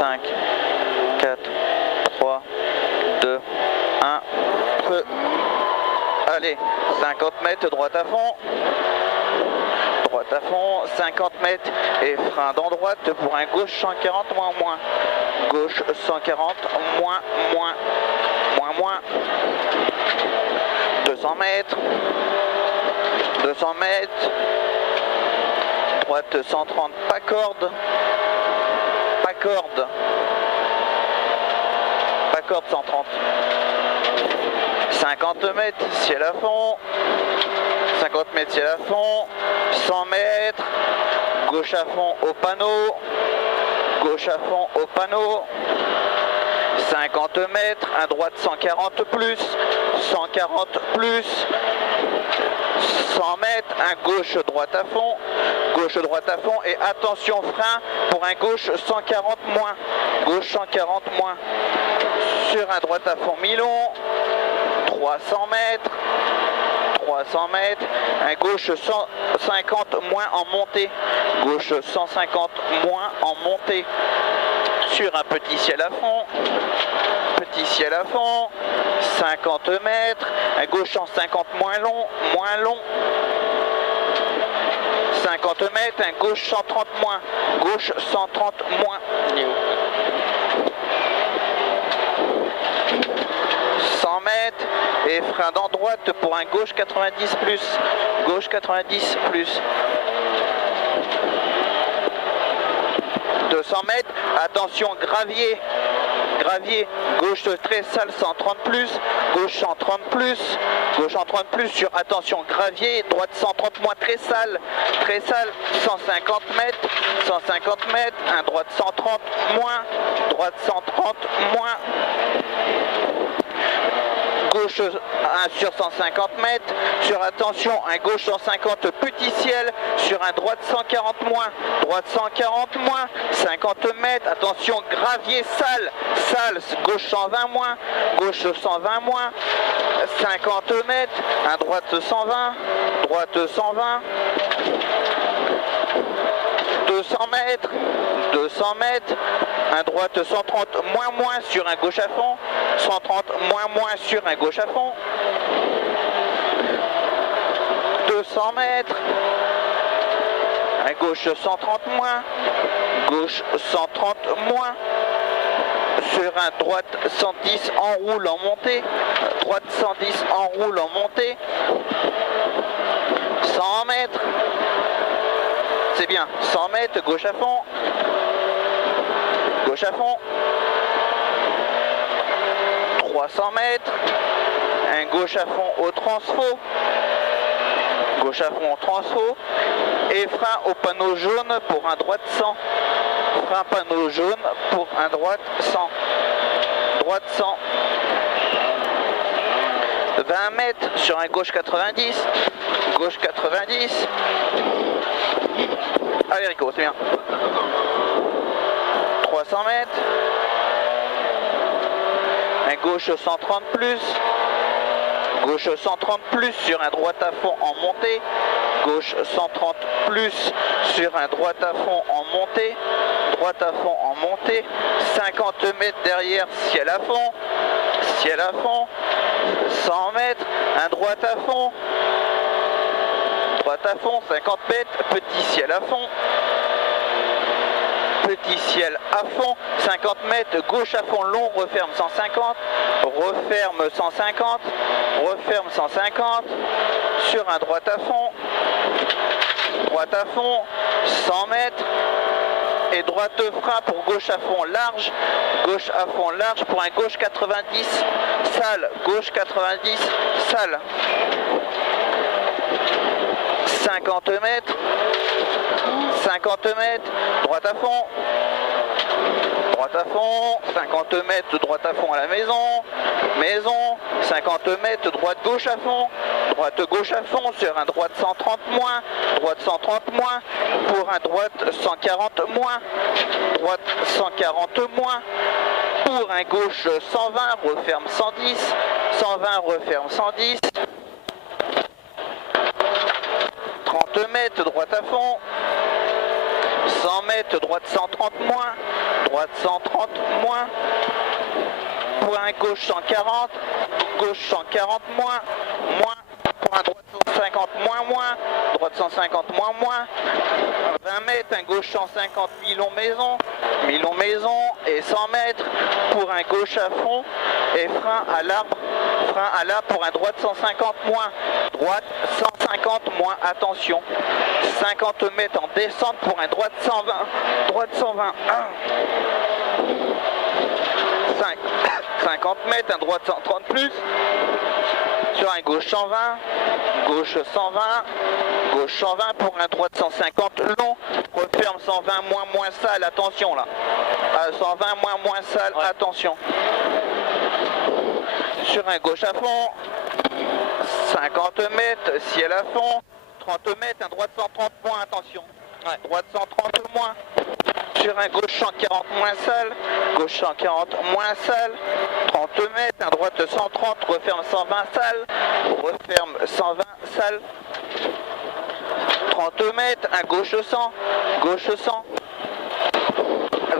5, 4, 3, 2, 1, feu. Allez, 50 mètres, droite à fond. Droite à fond, 50 mètres et frein dans droite pour un gauche 140 moins moins. Gauche 140 moins moins. Moins moins. 200 mètres. 200 mètres. Droite 130, pas corde. Pas corde. Pas corde 130. 50 mètres, ciel à fond. 50 mètres, ciel à fond. 100 mètres. Gauche à fond au panneau. Gauche à fond au panneau. 50 mètres, un droite 140 plus. 140 plus. 100 mètres, un gauche droite à fond. Gauche droite à fond et attention frein pour un gauche 140 moins. Gauche 140 moins. Sur un droite à fond mi-long. 300 mètres. 300 mètres, un gauche 150 moins en montée, gauche 150 moins en montée, sur un petit ciel à fond, 50 mètres, un gauche 150 moins long, 50 mètres, un gauche 130 moins, gauche 130 moins. 100 mètres et frein dans droite pour un gauche 90 plus. Gauche 90 plus. 200 mètres, attention gravier. Gravier, gauche très sale 130 plus. Gauche 130 plus. Gauche 130 plus sur attention gravier. Droite 130 moins très sale. 150 mètres. 150 mètres, un droite 130 moins. Droite 130 moins. Gauche 1 sur 150 mètres, sur attention un gauche 150 petit ciel, sur un droite 140 moins, droite 140 moins, 50 mètres, attention gravier sale, gauche 120 moins, gauche 120 moins, 50 mètres, un droite 120, droite 120, 200 mètres, un droite 130 moins sur un gauche à fond, 130 moins sur un gauche à fond, 200 mètres, un gauche 130 moins, gauche 130 moins, sur un droite 110 enroule en montée, droite 110 enroule en montée, 100 mètres, c'est bien, 100 mètres, gauche à fond, 300 mètres, un gauche à fond au transfo, et frein au panneau jaune pour un droite 100, frein panneau jaune pour un droite 100, 20 mètres sur un gauche 90, allez Rico, c'est bien, 300 mètres, un gauche 130 plus, sur un droite à fond en montée, gauche 130 plus sur un droite à fond en montée, 50 mètres derrière ciel à fond, 100 mètres, un droite à fond, 50 mètres, petit ciel à fond, 50 mètres, gauche à fond long, referme 150, referme 150, sur un droite à fond, 100 mètres, et droite frein pour gauche à fond large pour un gauche 90, sale, 50 mètres, droite à fond, 50 mètres, droite à fond à la maison, 50 mètres, droite gauche à fond sur un droite 130 moins, pour un droite 140 moins, pour un gauche 120, referme 110, referme 110, 30 mètres, droite à fond, 100 mètres, mètres, droite 130 moins, droite 130 moins, pour un gauche 140, gauche 140 moins, moins, pour un droite 150 moins, droite 150 moins, 20 mètres, un gauche 150 mi-long maison et 100 mètres pour un gauche à fond et frein à l'arbre pour un droite 150 moins, droite 150 moins, attention, 50 mètres en descente pour un droite 120, droite 120, 50 mètres, un droite 130 plus, sur un gauche 120, gauche 120, gauche 120 pour un droite 150 long, referme 120 moins sale, attention là, 120 moins sale, ouais. Attention. Sur un gauche à fond, 50 mètres, ciel à fond, 30 mètres, un droite 130 moins, attention, ouais. Droite 130 moins, sur un gauche 140 moins sale, gauche 140 moins sale, 30 mètres, un droite 130, referme 120 sale, referme 120 sale, 30 mètres, un gauche 100,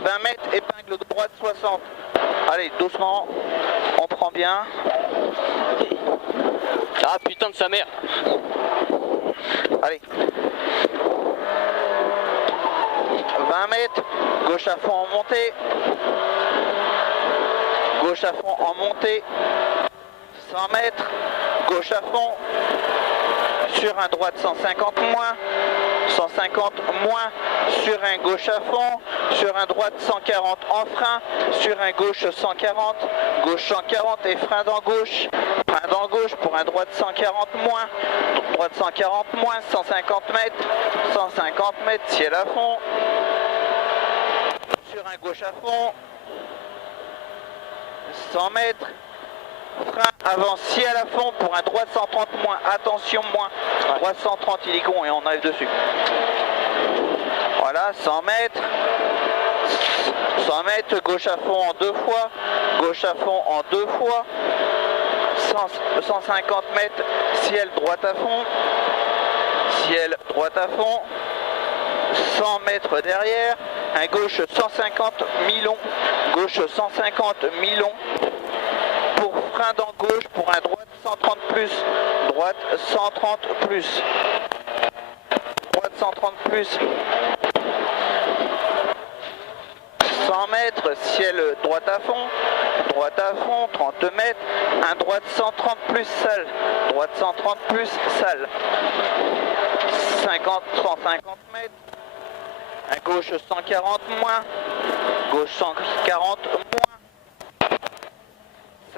20 mètres, épingle de droite 60. Allez, doucement, on prend bien. Ah putain de sa mère. Allez. 20 mètres, gauche à fond en montée. Gauche à fond en montée. 100 mètres, gauche à fond. Sur un droite 150 moins. 150 moins, sur un gauche à fond, sur un droite 140 en frein, sur un gauche 140, gauche 140 et frein dans gauche pour un droite 140 moins, droite 140 moins, 150 mètres, ciel à fond, sur un gauche à fond, 100 mètres, frein avant ciel à fond pour un droite 130 moins, attention moins, droite 130 il est con et on arrive dessus. Voilà, 100 mètres, gauche à fond en deux fois, 150 mètres, ciel droite à fond, 100 mètres derrière, un gauche 150 mi-long, pour frein dans gauche pour un droite 130 plus, droite 130 plus, 100 mètres, ciel droite à fond, 30 mètres, un droite 130 plus sale, 150 mètres, un gauche 140 moins,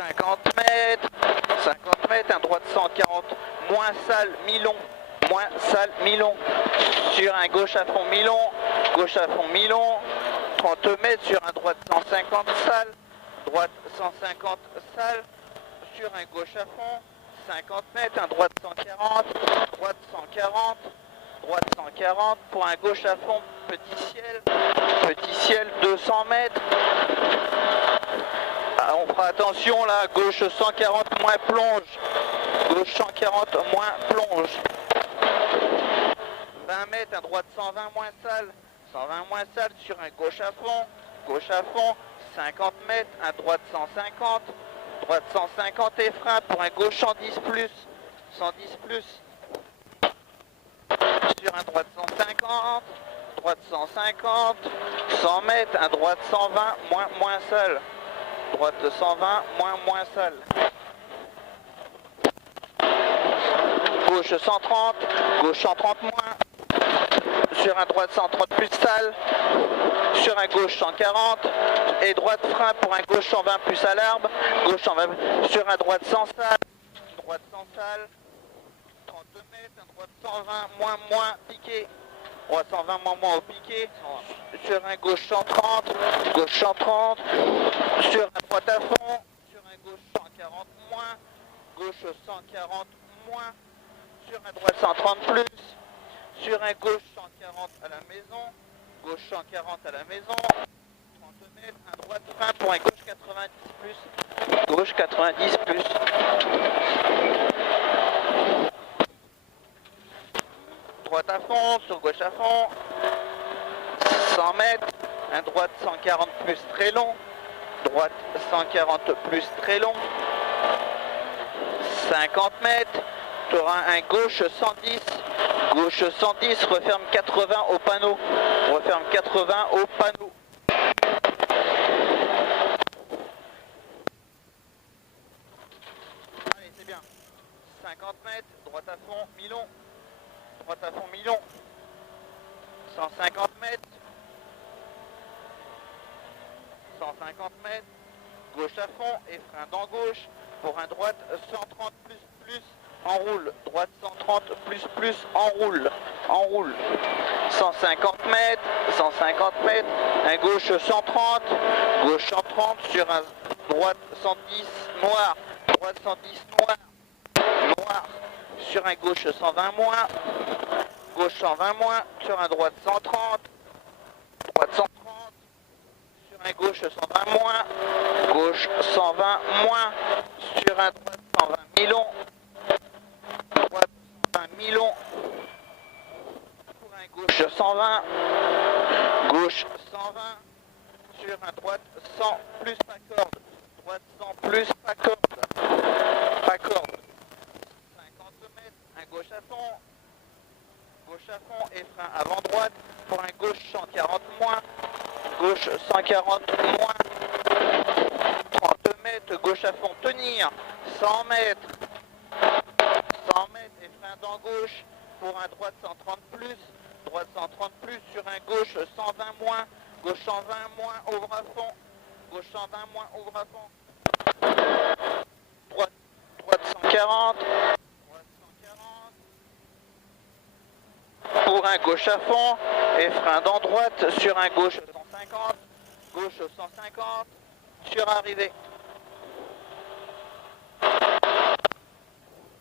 50 mètres, un droite 140 moins sale, mi-long, sur un gauche à fond mi-long, 30 mètres, sur un droite 150 sale, droite 150 sale, sur un gauche à fond, 50 mètres, un droite 140, droite 140, pour un gauche à fond, petit ciel 200 mètres, ah, on fera attention là, gauche 140 moins plonge, 20 mètres, un droite 120 moins sale, sur un gauche à fond, 50 mètres, un droite 150 et frein pour un gauche 110 plus, sur un droite 150, 100 mètres, un droite 120 moins sale, droite 120 moins sale, gauche 130 moins, sur un droite 130 plus sale, sur un gauche 140 et droite frein pour un gauche 120 plus à l'arbre, sur un droite 100 sale, 30 mètres, un droite 120 moins piqué, droite 120 moins au piqué, sur un gauche 130, sur un droite à fond, sur un gauche 140 moins, gauche 140 moins, sur un droite 130 plus, sur un gauche 140 à la maison, 30 mètres, un droite frein pour un gauche 90 plus, droite à fond, sur gauche à fond, 100 mètres, un droite 140 plus très long, droite 140 plus très long, 50 mètres, tu auras un gauche 110, gauche 110, referme 80 au panneau, referme 80 au panneau. Allez, c'est bien. 50 mètres, droite à fond, mi-long, droite à fond, mi-long, 150 mètres, 150 mètres, gauche à fond et frein dans gauche pour un droite 130 plus enroule, droite 130 plus enroule, 150 mètres, un gauche 130 sur un droite 110 noir, droite 110 noir, sur un gauche 120 moins, gauche 120 moins, sur un droite 130, sur un gauche 120 moins, gauche 120 moins, sur un droite 120 mi-long, droite 120 mi-long, pour un gauche 120, gauche 120, sur un droite 100 plus pas corde, droite 100 plus pas corde, 50 mètres, un gauche à fond et frein avant droite pour un gauche 140 moins, gauche 140 moins, 30 mètres, gauche à fond tenir, 100 mètres et frein dans gauche pour un droite 130 plus, droite 130 plus sur un gauche 120 moins, gauche 120 moins, ouvre à fond, gauche 120 moins, ouvre à fond, droite 140, pour un gauche à fond et frein dans droite sur un gauche 150, sur arrivée.